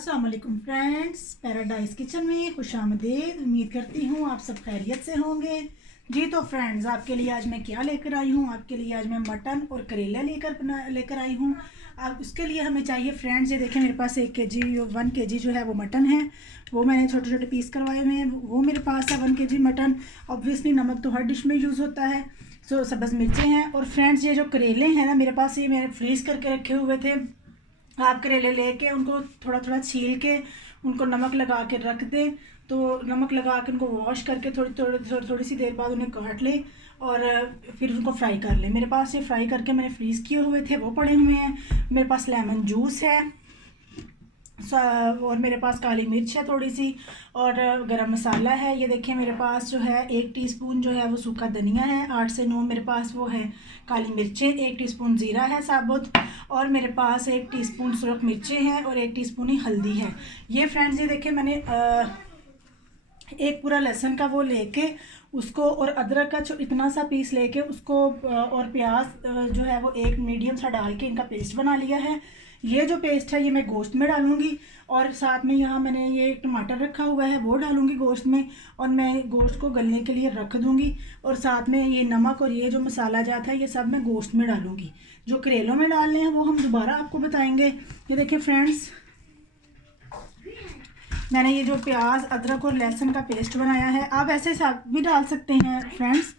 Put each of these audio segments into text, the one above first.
अस्सलाम वालेकुम friends, paradise kitchen में खुशामदीद। उम्मीद करती हूँ आप सब खैरियत से होंगे। जी तो फ्रेंड्स, आपके लिए आज मैं क्या लेकर आई हूँ, आपके लिए आज मैं मटन और करेला लेकर आई हूँ। अब उसके लिए हमें चाहिए फ्रेंड्स, ये देखें मेरे पास 1 केजी जो है वो मटन है। वो मैंने छोटे छोटे पीस करवाए हुए हैं, वो मेरे पास है 1 केजी मटन। ऑब्वियसली नमक तो हर डिश में यूज़ होता है। सब्ज़ मिर्चें हैं। और फ्रेंड्स, ये जो करेले हैं ना मेरे पास, ये मैंने फ्रीज़ करके रखे हुए थे। आप करेले लेके उनको थोड़ा थोड़ा छील के उनको नमक लगा के रख दें। तो नमक लगा के उनको वॉश करके थोड़ी सी देर बाद उन्हें काट लें और फिर उनको फ्राई कर लें। मेरे पास ये फ्राई करके मैंने फ्रीज़ किए हुए थे, वो पड़े हुए हैं। मेरे पास लेमन जूस है और मेरे पास काली मिर्च है थोड़ी सी, और गरम मसाला है। ये देखिए मेरे पास जो है 1 टीस्पून जो है वो सूखा धनिया है, 8 से 9 मेरे पास वो है काली मिर्चें, 1 टीस्पून ज़ीरा है साबुत, और मेरे पास 1 टीस्पून सुरख मिर्चें हैं और 1 टीस्पून ही हल्दी है। ये फ्रेंड्स, ये देखिए मैंने एक पूरा लहसुन का वो लेके उसको, और अदरक का इतना सा पीस लेके उसको, और प्याज जो है वो एक मीडियम सा डाल के इनका पेस्ट बना लिया है। ये जो पेस्ट है ये मैं गोश्त में डालूंगी, और साथ में यहाँ मैंने ये टमाटर रखा हुआ है वो डालूंगी गोश्त में, और मैं गोश्त को गलने के लिए रख दूंगी। और साथ में ये नमक और ये जो मसाला जाता है ये सब मैं गोश्त में डालूंगी। जो करेलों में डालने हैं वो हम दोबारा आपको बताएंगे। ये देखिए फ्रेंड्स, मैंने ये जो प्याज अदरक और लहसुन का पेस्ट बनाया है, आप ऐसे साथ भी डाल सकते हैं फ्रेंड्स,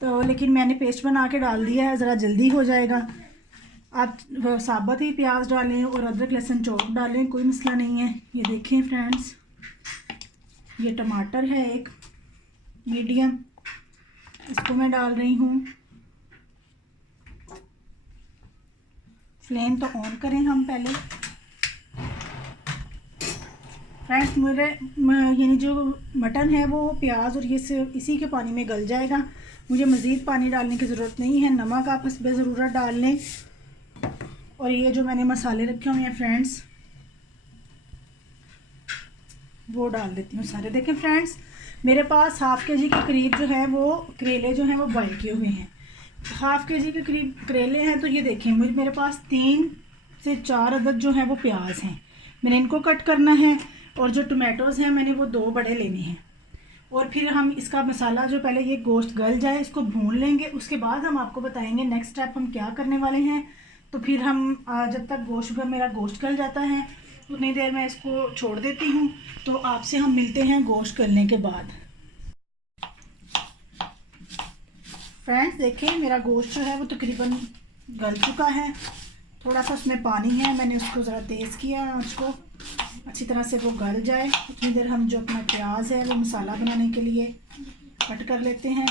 तो लेकिन मैंने पेस्ट बना के डाल दिया है, ज़रा जल्दी हो जाएगा। आप साबुत ही प्याज डालें और अदरक लहसुन चॉप डालें, कोई मसला नहीं है। ये देखें फ्रेंड्स, ये टमाटर है एक मीडियम, इसको मैं डाल रही हूँ। फ्लेम तो ऑन करें हम पहले। फ्रेंड्स, मेरे यानी जो मटन है वो प्याज और ये इसी के पानी में गल जाएगा, मुझे मज़ीद पानी डालने की ज़रूरत नहीं है। नमक आप हस्बे ज़रूरत डाल लें। और ये जो मैंने मसाले रखे हुए हैं फ्रेंड्स वो डाल देती हूँ सारे। देखें फ्रेंड्स, मेरे पास ½ केजी के करीब जो है वो करेले जो हैं वो बॉयल किए हुए हैं। ½ केजी के करीब करेले हैं, तो ये देखें मेरे पास 3 से 4 अदद जो है वो प्याज हैं, मैंने इनको कट करना है। और जो टमाटोज़ हैं मैंने वो 2 बड़े लेने हैं। और फिर हम इसका मसाला जो पहले ये गोश्त गल जाए इसको भून लेंगे, उसके बाद हम आपको बताएंगे नेक्स्ट स्टेप हम क्या करने वाले हैं। तो फिर हम जब तक मेरा गोश्त गल जाता है उतनी देर मैं इसको छोड़ देती हूँ। तो आपसे हम मिलते हैं गोश्त गलने के बाद। फ्रेंड्स देखें, मेरा गोश्त जो है वो तकरीबन गल चुका है। थोड़ा सा उसमें पानी है, मैंने उसको ज़रा तेज़ किया उसको अच्छी तरह से वो गल जाए। उतनी देर हम जो अपना प्याज है वो मसाला बनाने के लिए कट कर लेते हैं।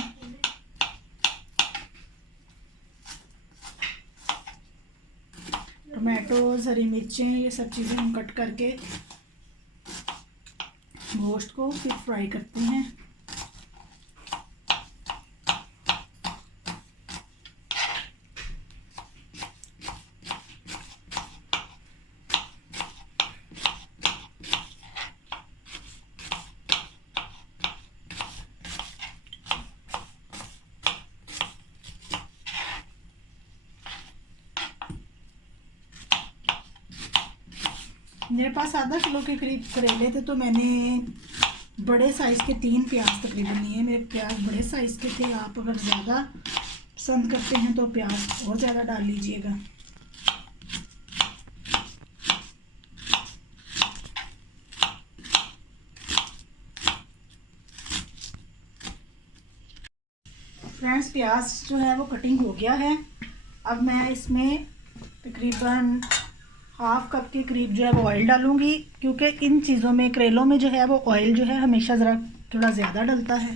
टमाटोज़, हरी मिर्चें, ये सब चीज़ें हम कट करके गोश्त को फिर फ्राई करते हैं। मेरे पास ½ किलो के करीब करेले थे, तो मैंने बड़े साइज़ के 3 प्याज तकरीबन लिए। मेरे प्याज बड़े साइज़ के थे। आप अगर ज़्यादा पसंद करते हैं तो प्याज और ज़्यादा डाल लीजिएगा। फ्रेंड्स, प्याज जो है वो कटिंग हो गया है। अब मैं इसमें तकरीबन ½ कप के करीब जो है वो ऑयल डालूंगी, क्योंकि इन चीज़ों में करेलों में जो है वो ऑयल जो है हमेशा ज़रा थोड़ा ज़्यादा डलता है।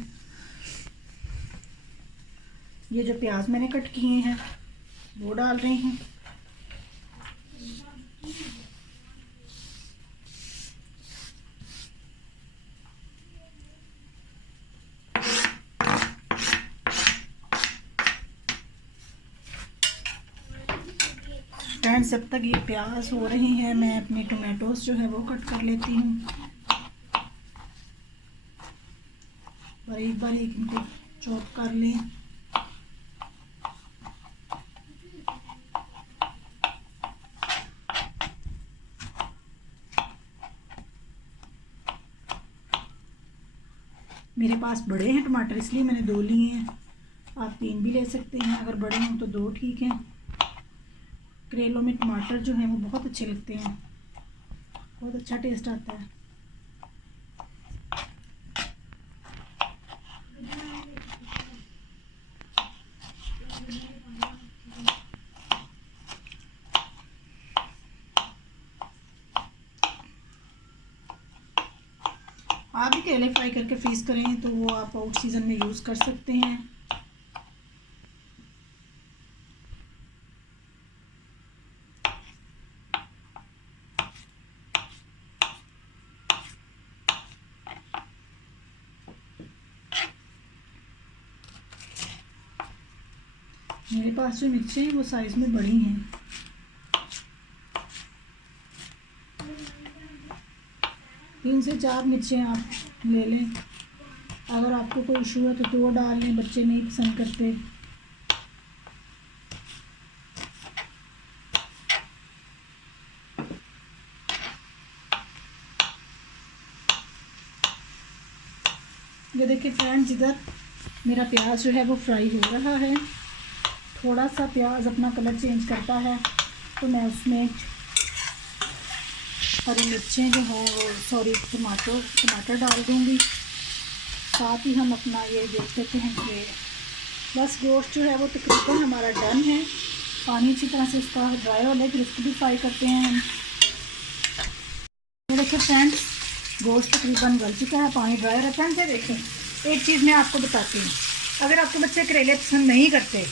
ये जो प्याज मैंने कट किए हैं वो डाल रही हूँ। फ्रेंड्स, जब तक ये प्याज हो रही हैं मैं अपने टमाटोज़ जो है वो कट कर लेती हूँ। बारीक बारीक इनको चॉप कर लें। मेरे पास बड़े हैं टमाटर इसलिए मैंने 2 लिए हैं, आप 3 भी ले सकते हैं, अगर बड़े हों तो 2 ठीक हैं। करेलों में टमाटर जो हैं वो बहुत अच्छे लगते हैं, बहुत अच्छा टेस्ट आता है। आप भी करेले फ्राई करके फ्रीज़ करें तो वो आप आउट सीज़न में यूज़ कर सकते हैं। मेरे पास जो मिर्चें हैं वो साइज़ में बड़ी हैं। 3 से 4 मिर्चें आप ले लें। अगर आपको कोई इशू है तो 2 डाल लें, बच्चे नहीं पसंद करते। ये देखिए फ्रेंड्स, इधर मेरा प्याज जो है वो फ्राई हो रहा है। थोड़ा सा प्याज अपना कलर चेंज करता है तो मैं उसमें हरी मिर्चें जो हैं वो टमाटर डाल दूँगी। साथ ही हम अपना ये देख लेते हैं कि बस गोश्त जो है वो तकरीबन हमारा डन है। पानी अच्छी तरह से इसका ड्राई हो ले, फिर इसको भी फ्राई करते हैं हम। तो देखिए फ्रेंड्स, गोश्त तकरीबन गल चुका है, पानी ड्राई हो रहा है। फ्रेंड्स ये देखें, एक चीज़ मैं आपको बताती हूँ, अगर आपके बच्चे करेले पसंद नहीं करते,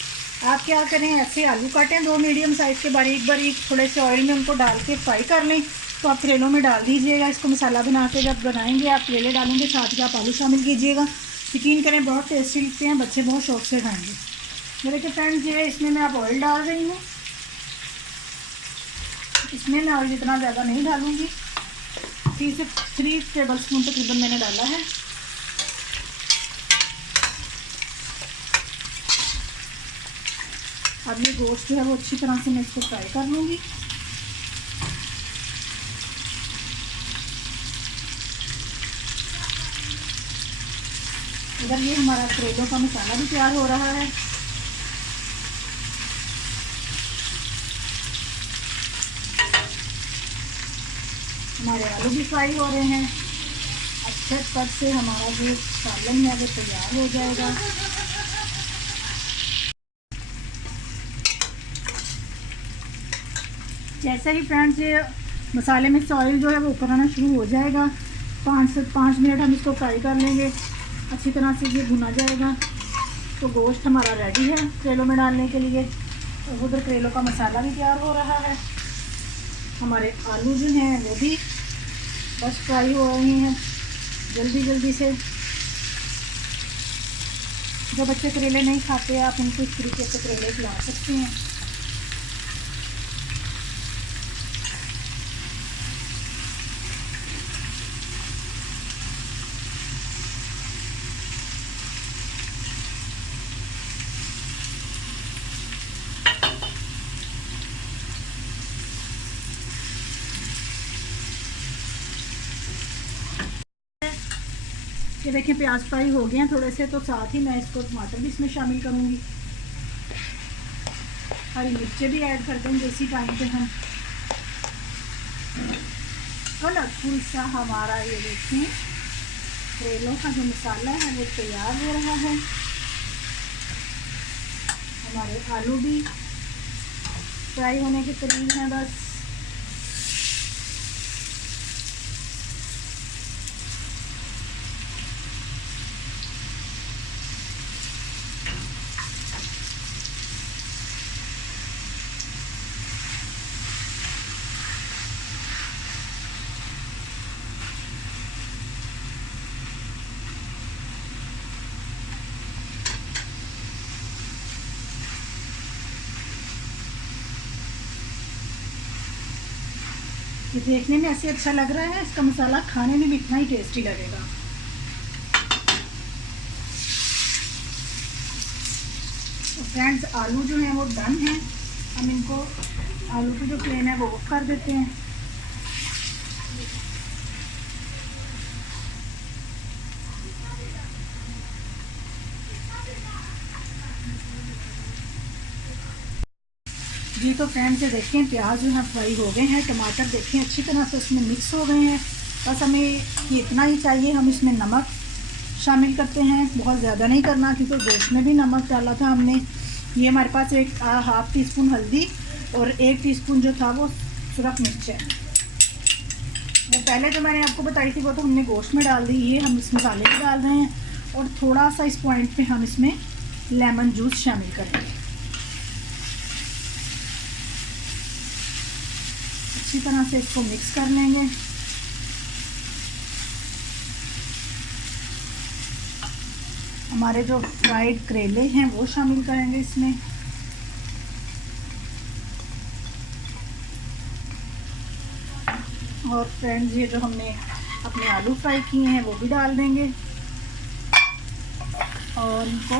आप क्या करें, ऐसे आलू काटें 2 मीडियम साइज़ के बारीक बारीक, थोड़े से ऑयल में उनको डाल के फ्राई कर लें, तो आप करेलों में डाल दीजिएगा। इसको मसाला बना के जब बनाएंगे आप करेले डालेंगे, साथ ही आप आलू शामिल कीजिएगा। यकीन करें बहुत टेस्टी लगते हैं, बच्चे बहुत शौक से खाएंगे। तो देखिए फ्रेंड्स, ये इसमें मैं आप ऑयल डाल रही हूँ। इसमें मैं ऑयल इतना ज़्यादा नहीं डालूँगी, 3 से 3 टेबल स्पून तकरीबन मैंने डाला है। अब ये गोश्त जो है वो अच्छी तरह से मैं इसको फ्राई कर लूँगी। इधर ये हमारा करेलों का मसाला भी तैयार हो रहा है। हमारे आलू भी फ्राई हो रहे हैं। अच्छे पद से हमारा जो सालन है वो तैयार हो जाएगा। जैसे ही फ्रेंड्स ये मसाले में से ऑयल जो है वो ऊपर आना शुरू हो जाएगा, 5 से 5 मिनट हम इसको फ्राई कर लेंगे। अच्छी तरह से ये भुना जाएगा तो गोश्त हमारा रेडी है करेलों में डालने के लिए। तो उधर करेलों का मसाला भी तैयार हो रहा है। हमारे आलू जो हैं वो भी बस फ्राई हो रहे हैं जल्दी जल्दी से। जो बच्चे करेले नहीं खाते आप उनको इस तरीके से करेले खिला सकते हैं। ये देखें प्याज फ्राई हो गए हैं थोड़े से, तो साथ ही मैं इसको टमाटर भी इसमें शामिल करूँगी। हरी मिर्चें भी ऐड कर देंगे इसी टाइम पे हम। कलरफुल सा हमारा ये देखें करेलों का जो मसाला है वो तैयार हो रहा है। हमारे आलू भी फ्राई होने के करीब हैं बस। ये देखने में ऐसे अच्छा लग रहा है, इसका मसाला खाने में भी इतना ही टेस्टी लगेगा। तो फ्रेंड्स आलू जो हैं वो डन हैं। हम इनको आलू की जो फ्लेम है वो ऑफ कर देते हैं। तो फ्रेंड्स ये देखें प्याज जो है फ्राई हो गए हैं, टमाटर देखें अच्छी तरह से इसमें मिक्स हो गए हैं। बस हमें ये इतना ही चाहिए। हम इसमें नमक शामिल करते हैं, बहुत ज़्यादा नहीं करना क्योंकि गोश्त में भी नमक डाला था हमने। ये हमारे पास एक हाफ़ टी स्पून हल्दी और 1 टीस्पून जो था वो सुरख मिर्च है। वो पहले जो मैंने आपको बताई थी वो तो हमने गोश्त में डाल दी। ये हम इस मसाले में डाल रहे हैं और थोड़ा सा इस पॉइंट पे हम इसमें लेमन जूस शामिल करेंगे। अच्छी तरह से इसको मिक्स कर लेंगे। हमारे जो फ्राइड करेले हैं वो शामिल करेंगे इसमें। और फ्रेंड्स ये जो हमने अपने आलू फ्राई किए हैं वो भी डाल देंगे और इनको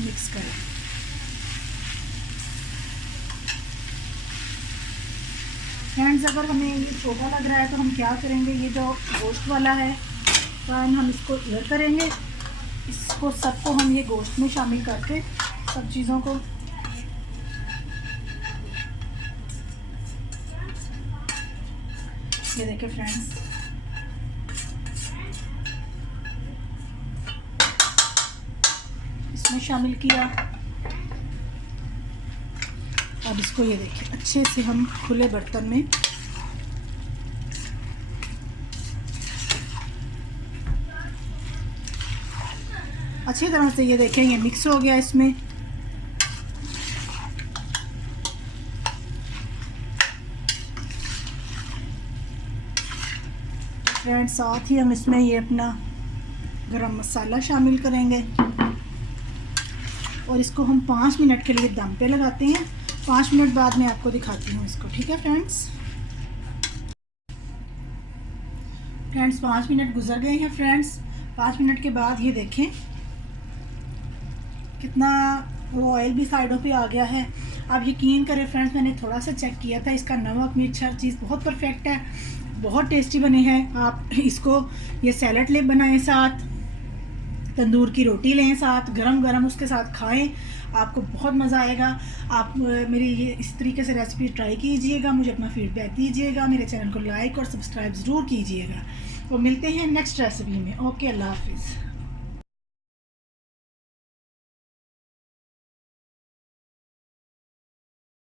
मिक्स करें। फ्रेंड्स अगर हमें ये छोटा लग रहा है तो हम क्या करेंगे, ये जो गोश्त वाला है पैन हम इसको इधर करेंगे, इसको सबको हम ये गोश्त में शामिल करके सब चीज़ों को ये देखें फ्रेंड्स इसमें शामिल किया। अब इसको ये देखिए अच्छे से हम खुले बर्तन में अच्छी तरह से ये देखें ये मिक्स हो गया इसमें। फ्रेंड्स साथ ही हम इसमें ये अपना गरम मसाला शामिल करेंगे और इसको हम 5 मिनट के लिए दम पे लगाते हैं। 5 मिनट बाद मैं आपको दिखाती हूँ इसको, ठीक है फ्रेंड्स। 5 मिनट गुजर गए हैं फ्रेंड्स। 5 मिनट के बाद ये देखें कितना वो ऑयल भी साइडों पे आ गया है। आप यकीन करें फ्रेंड्स मैंने थोड़ा सा चेक किया था, इसका नमक मिर्च हर चीज़ बहुत परफेक्ट है, बहुत टेस्टी बने हैं। आप इसको ये सैलड ले बनाएं, साथ तंदूर की रोटी लें, साथ गरम गरम उसके साथ खाएं, आपको बहुत मज़ा आएगा। आप मेरी ये इस तरीके से रेसिपी ट्राई कीजिएगा, मुझे अपना फीडबैक दीजिएगा, मेरे चैनल को लाइक और सब्सक्राइब ज़रूर कीजिएगा। तो मिलते हैं नेक्स्ट रेसिपी में। ओके, अल्लाह हाफिज़।